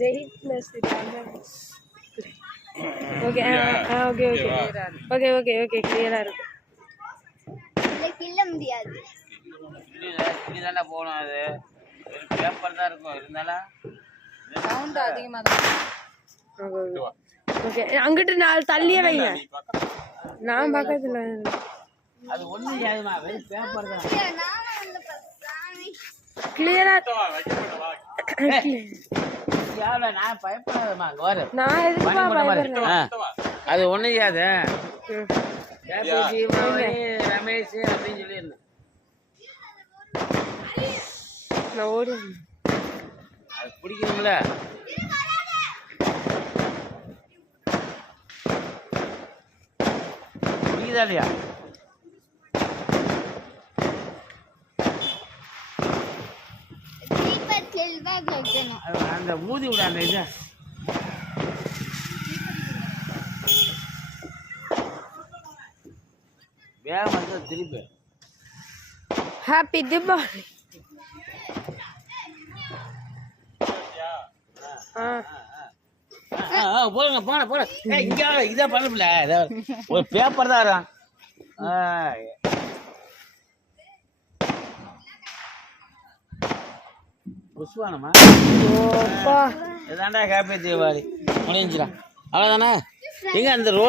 Whiteness okay okay okay okay okay okay கிளியரா இருக்கு. கிள்ள முடியாது. கிளிதானே போகணும். அது பேப்பர் தான் இருக்கும். இருந்தாலும் சவுண்ட் அதிகமாக தான். ஓகே அங்கிட்டு நாலு தள்ளியே வைங்க. நான் பக்கத்துல அது ஒண்ணு ஏதுமா வெறும் பேப்பர் தான். கிளியரா நான் பயப்படாதம்மா. அங்க வர நான் எதுக்குமா பயப்படுறேன்? அது ஒண்ணு ஏது ரமேஷ் அப்படின்னு சொல்லியிருந்தேன். நான் ஓடி அது பிடிக்கணும்ல. பிடிக்குதா இல்லையா? அந்த ஊதி விட அந்த இது வேகம் வந்து திருப்பி. ஹாப்பி தீபாவளி. போடுங்க போன போன இங்க இதான் பண்ணல. ஒரு பேப்பர் தான் வரும். புஷ்வானமா இதாண்டா ஹாப்பி தீபாவளி முடிஞ்சிடா. அவ்வளோதானே. எங்க அந்த ரோல்